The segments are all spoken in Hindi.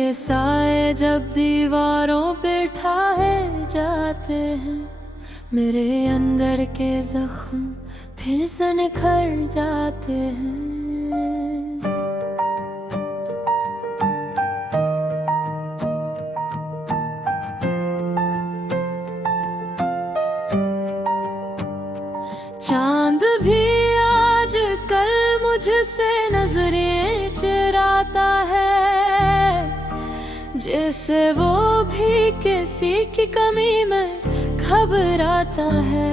के साए जब दीवारों पे ठाए जाते हैं, मेरे अंदर के जख्म फिर से निखर जाते हैं। चांद भी आज कल मुझसे नजरें चुराता है, जैसे वो भी किसी की कमी में घबराता है।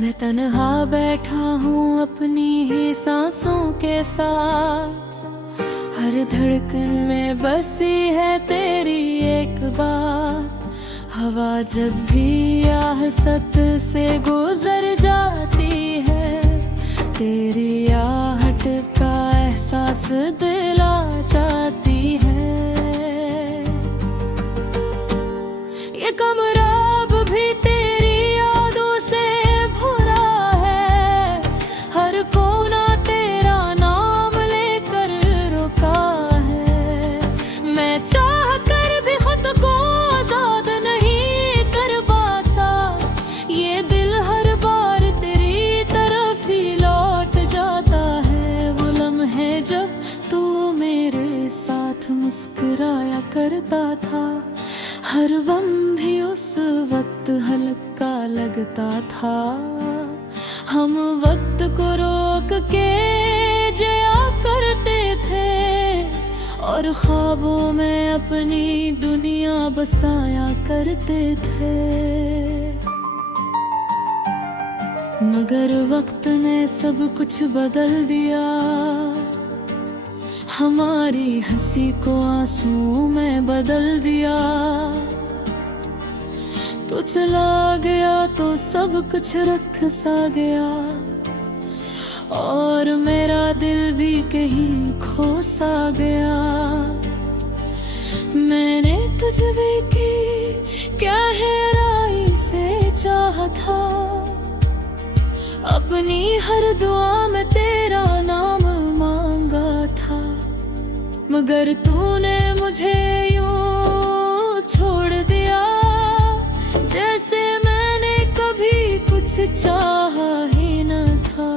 मैं तन्हा बैठा हूँ अपनी ही सांसों के साथ, हर धड़कन में बसी है तेरी एक बात। हवा जब भी आहसत से गुजर जाती है, तेरी आहट का एहसास दिला जाती है। ये कमरा अब भी तेरी यादों से भरा है, हर कोना तेरा नाम लेकर रुका है। मैं चाह कर भी खुद को आजाद नहीं कर पाता, ये दिल हर बार तेरी तरफ ही लौट जाता है। वो लम्हे जब तू मेरे साथ मुस्कुराया करता था, हर गम भी उस वक्त हल्का लगता था। हम वक्त को रोक के जिया करते थे, और ख्वाबों में अपनी दुनिया बसाया करते थे। मगर वक्त ने सब कुछ बदल दिया, हमारी हंसी को आंसू में बदल दिया। तो चला गया तो सब कुछ रख सा गया, और मेरा दिल भी कहीं खो सा गया। मैंने तुझे भी की क्या गहराई से चाहा था, अपनी हर दुआ में तेरा नाम मांगा था। मगर तूने मुझे यूं छोड़ दिया, जैसे मैंने कभी कुछ चाहा ही न था।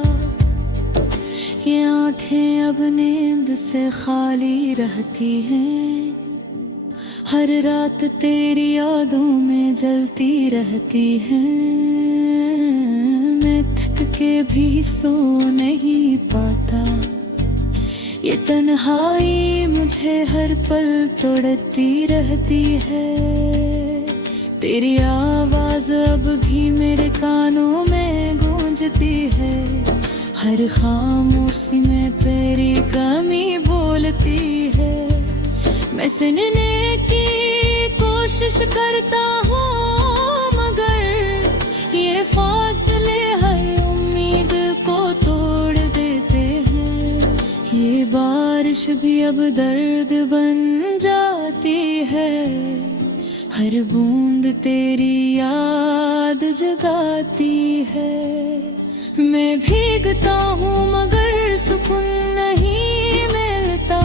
ये आंखें अब नींद से खाली रहती हैं, हर रात तेरी यादों में जलती रहती हैं। मैं थक के भी सो नहीं पाता, ये तन्हाई मुझे हर पल तोड़ती रहती है। तेरी आवाज अब भी मेरे कानों में गूंजती है, हर खामोशी में तेरी कमी बोलती है। मैं सुनने की कोशिश करता हूँ, मगर ये फासले हर उम्मीद को तोड़ देते हैं। ये बारिश भी अब दर्द बन जाती है, हर बूंद तेरी याद जगाती है। मैं भीगता हूँ मगर सुकून नहीं मिलता,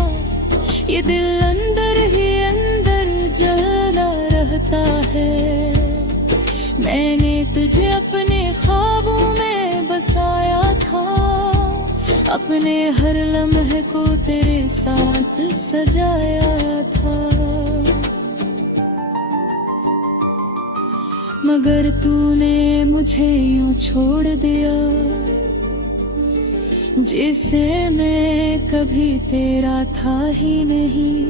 ये दिल अंदर ही अंदर जलता रहता है। मैंने तुझे अपने ख्वाबों में बसाया था, अपने हर लम्हे को तेरे साथ सजाया था। मगर तूने मुझे यूं छोड़ दिया, जिसे मैं कभी तेरा था ही नहीं।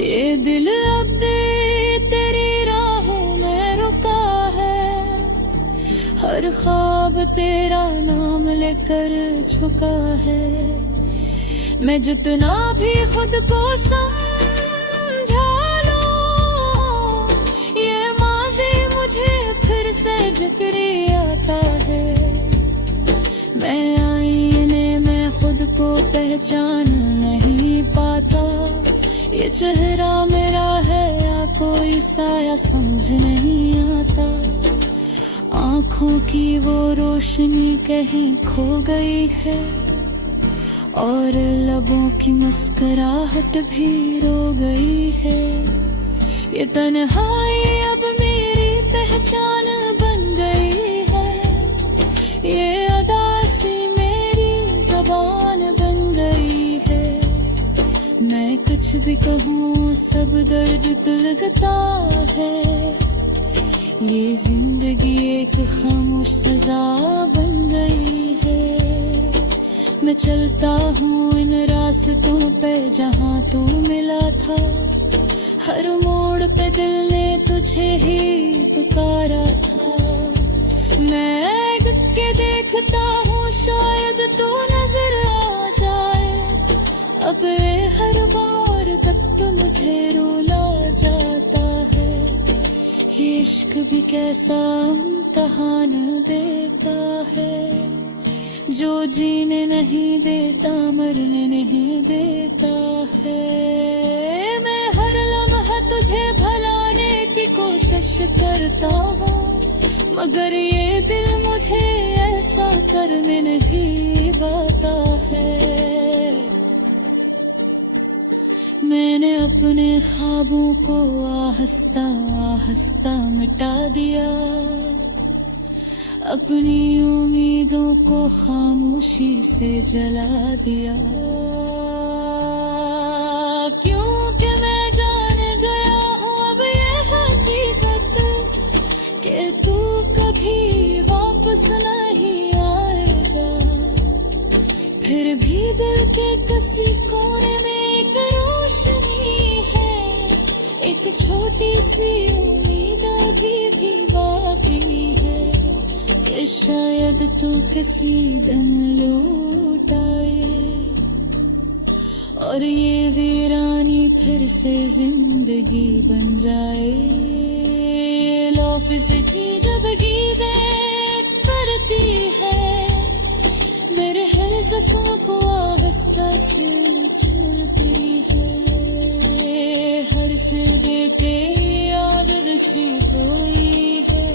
ये दिल अब दे तेरी राहों में रुका है, हर ख्वाब तेरा नाम लेकर झुका है। मैं जितना भी खुद को समझा लूं, ये माज़ी मुझे फिर से जिक्री आता है। मैं आईने में खुद को पहचान नहीं पाता, ये चेहरा मेरा है या कोई साया समझ नहीं आता। आँखों की वो रोशनी कहीं खो गई है, और लबों की मुस्कुराहट भी रो गई है। ये तन्हाई अब मेरी पहचान बन गई है, ये अदासी मेरी ज़बान बन गई है। मैं कुछ भी कहूँ सब दर्द तो लगता है, ये जिंदगी एक खामोश सजा बन गई है। मैं चलता हूँ इन रास्तों पे जहाँ तू मिला था, हर मोड़ पे दिल ने तुझे ही पुकारा था। मैं के देखता हूँ शायद तू नजर आ जाए, अब हर बार कत मुझे रुला जाता है। ये इश्क भी कैसा इम्तहान देता है, जो जीने नहीं देता मरने नहीं देता है। मैं हर लम्हा तुझे भुलाने की कोशिश करता हूँ, मगर ये दिल मुझे ऐसा करने नहीं पाता है। मैंने अपने ख्वाबों को आहिस्ता आहिस्ता मिटा दिया, अपनी उम्मीदों को खामोशी से जला दिया। क्योंकि मैं जान गया हूँ अब ये हकीकत कि तू कभी वापस नहीं आएगा। फिर भी दिल के किसी कोने में एक रोशनी है, एक छोटी सी उम्मीद अभी भी बाकी है कि शायद तू किसी दिन लौट आए और ये वीरानी फिर से जिंदगी बन जाए। लौफ़ की जब गीदें करती है, मेरे हर ज़ख्म को आहिस्ता से उछलती है। हर सिरे के याद रसी कोई है,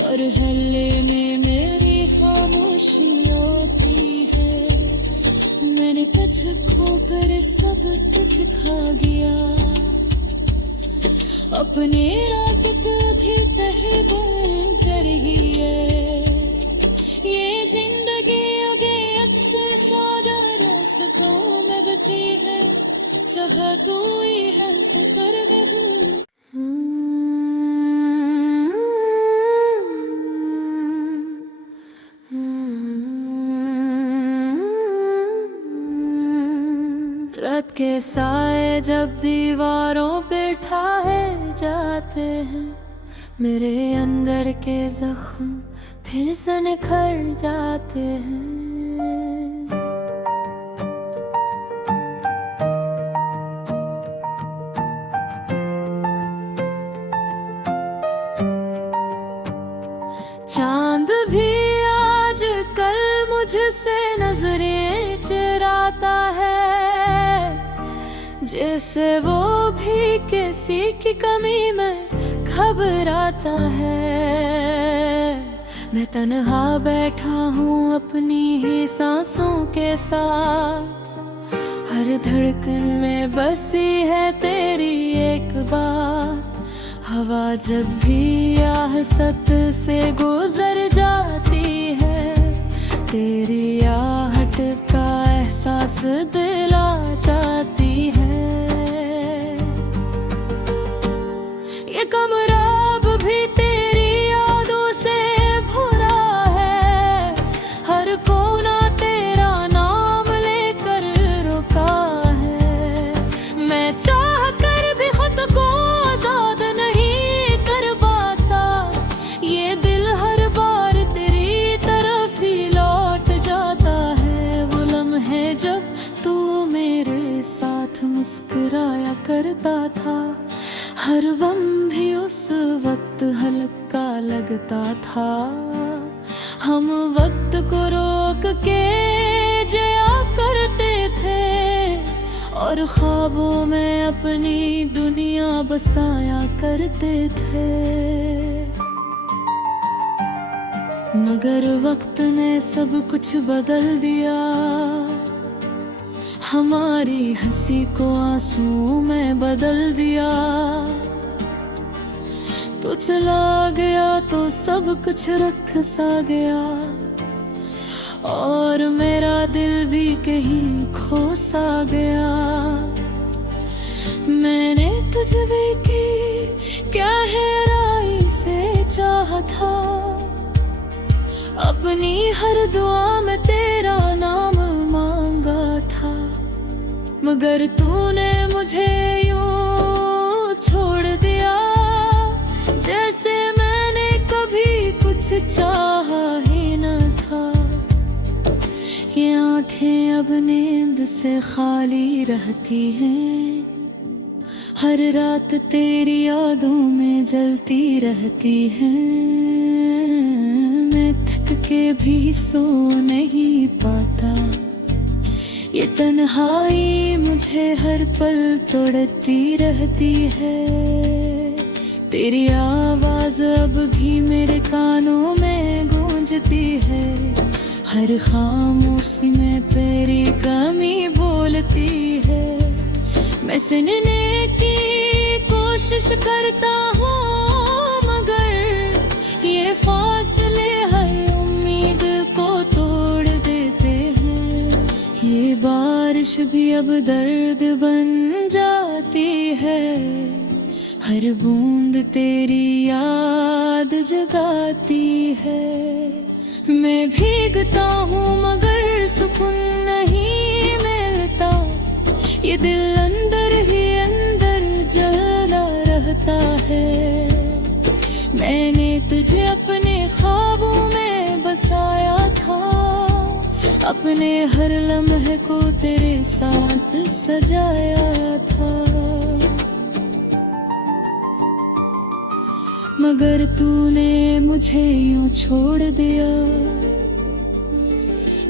और हल्ले में मेरी खामोशी आती है। मैंने तुझको कर सब कुछ खा गया, अपने रात पे भी तहे बन कर ही है। ये जिंदगी अगेत से सादा रास्तों में बती है, चाहा तू ही है सितर में हूँ। रात के साए जब दीवारों पे ठाए जाते हैं, मेरे अंदर के जख्म फिर से निखर जाते हैं। चांद भी आज कल मुझसे नजरें चुराता है, जैसे वो भी किसी की कमी में घबराता है। मैं तन्हा बैठा हूँ अपनी ही सांसों के साथ, हर धड़कन में बसी है तेरी एक बात। हवा जब भी आहट से गुजर जाती है, तेरी आहट का एहसास दिला जाती है। ये कमरा अब भी तेरी यादों से भरा है, हर कोना तेरा नाम लेकर रुका है। मैं चाह कर भी खुद को आजाद नहीं कर पाता, ये दिल हर बार तेरी तरफ ही लौट जाता है। वो लम्हे जब तू मेरे साथ मुस्कुराया करता था, हर गम भी उस वक्त हल्का लगता था। हम वक्त को रोक के जिया करते थे, और ख्वाबों में अपनी दुनिया बसाया करते थे। मगर वक्त ने सब कुछ बदल दिया, हमारी हंसी को आंसू में बदल दिया। तो चला गया तो सब कुछ रख सा गया, और मेरा दिल भी कहीं खो सा गया। मैंने तुझे भी की क्या गहराई से चाहा था, अपनी हर दुआ में तेरा नाम मांगा था। मगर तूने मुझे यूं छोड़ दिया, जैसे मैंने कभी कुछ चाहा ही न था। ये आंखें अब नींद से खाली रहती हैं, हर रात तेरी यादों में जलती रहती हैं। मैं थक के भी सो नहीं पाता, ये तन्हाई मुझे हर पल तोड़ती रहती है। तेरी आवाज अब भी मेरे कानों में गूंजती है, हर खामोशी में तेरी कमी बोलती है। मैं सुनने की कोशिश करता हूँ, मगर ये फासले हर उम्मीद को तोड़ देते हैं। ये बारिश भी अब दर्द बन जाती है, हर बूंद तेरी याद जगाती है। मैं भीगता हूँ मगर सुकून नहीं मिलता, ये दिल अंदर ही अंदर जलता रहता है। मैंने तुझे अपने ख्वाबों में बसाया था, अपने हर लम्हे को तेरे साथ सजाया था। मगर तूने मुझे यूं छोड़ दिया,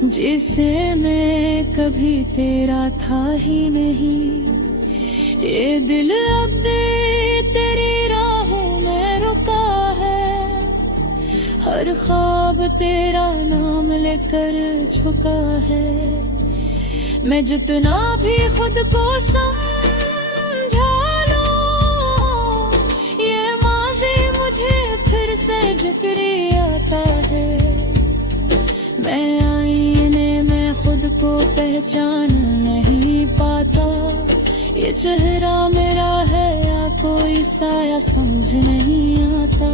जिसे मैं कभी तेरा था ही नहीं। ये दिल अब तेरी राहों में रुका है, हर ख्वाब तेरा नाम लेकर झुका है। मैं जितना भी खुद को समझा लूं, ये माज़ी मुझे फिर से जिक्री आता है। मैं आईने में खुद को पहचान नहीं पाता, ये चेहरा मेरा है या कोई साया समझ नहीं आता।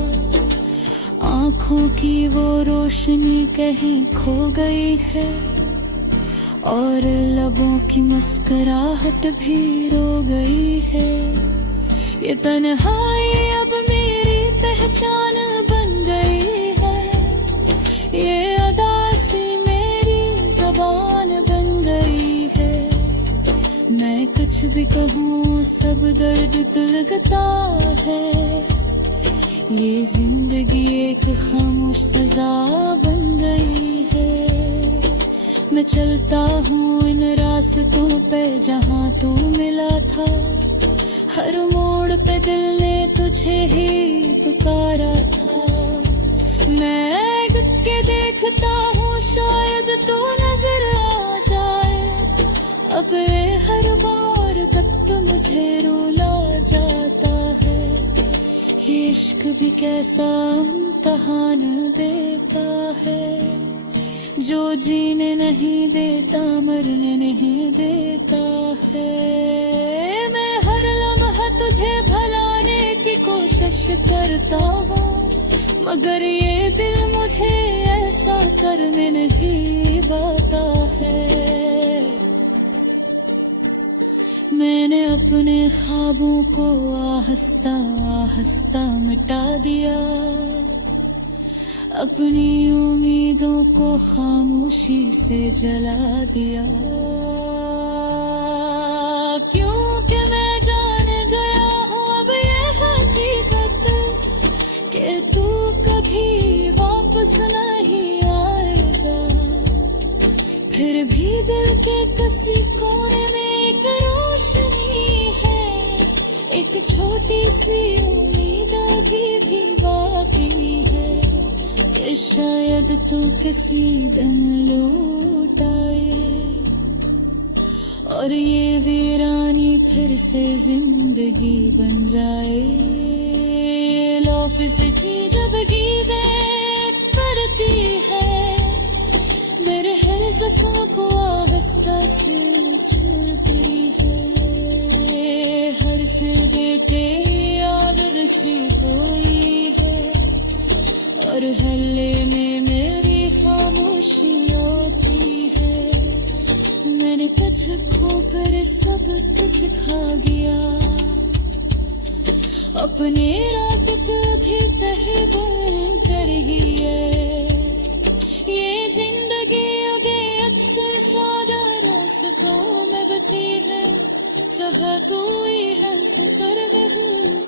आँखों की वो रोशनी कहीं खो गई है, और लबों की मुस्कुराहट भी रो गई है। ये तन्हाई अब मेरी पहचान बन गई है, ये अदासी मेरी ज़बान बन गई है। मैं कुछ भी कहूँ सब दर्द तुलगता है, ये जिंदगी एक खामोश सजा बन गई है। मैं चलता हूँ इन रास्तों पे जहाँ तू मिला था, हर मोड़ पे दिल ने तुझे ही पुकारा था। मैं रुक के देखता हूँ शायद तू नजर आ जाए, अब ये हर बार वक्त मुझे रुला जाता है। ये इश्क भी कैसा इम्तहान देता है, जो जीने नहीं देता मरने नहीं देता है। मैं हर लम्हा तुझे भुलाने की कोशिश करता हूँ, मगर ये दिल मुझे ऐसा करने नहीं पाता है। मैंने अपने ख्वाबों को आहिस्ता आहिस्ता मिटा दिया, अपनी उम्मीदों को खामोशी से जला दिया। क्योंकि मैं जान गया हूँ अब ये हकीकत कि तू कभी वापस नहीं आएगा। फिर भी दिल के किसी कोने में एक रोशनी है, एक छोटी सी उम्मीद भी बाकी है कि शायद तू किसी दिन लौट आए। और ये वीरानी फिर से जिंदगी बन जाए। लॉफिस की जब गीतें करती है, मेरे हर ज़फ़ा को आहिस्ता से चलती है। हर सिरे पे याद रसी कोई है, और हल्ले में मेरी खामोशी आती है। मैंने तुझको पर सब कुछ खा गया, अपने रात पे भी तहबुल कर ही है। ये जिंदगी उगे अक्सर सादा रास्तों में बती है, चाहा तू ही हंस कर मैं हूँ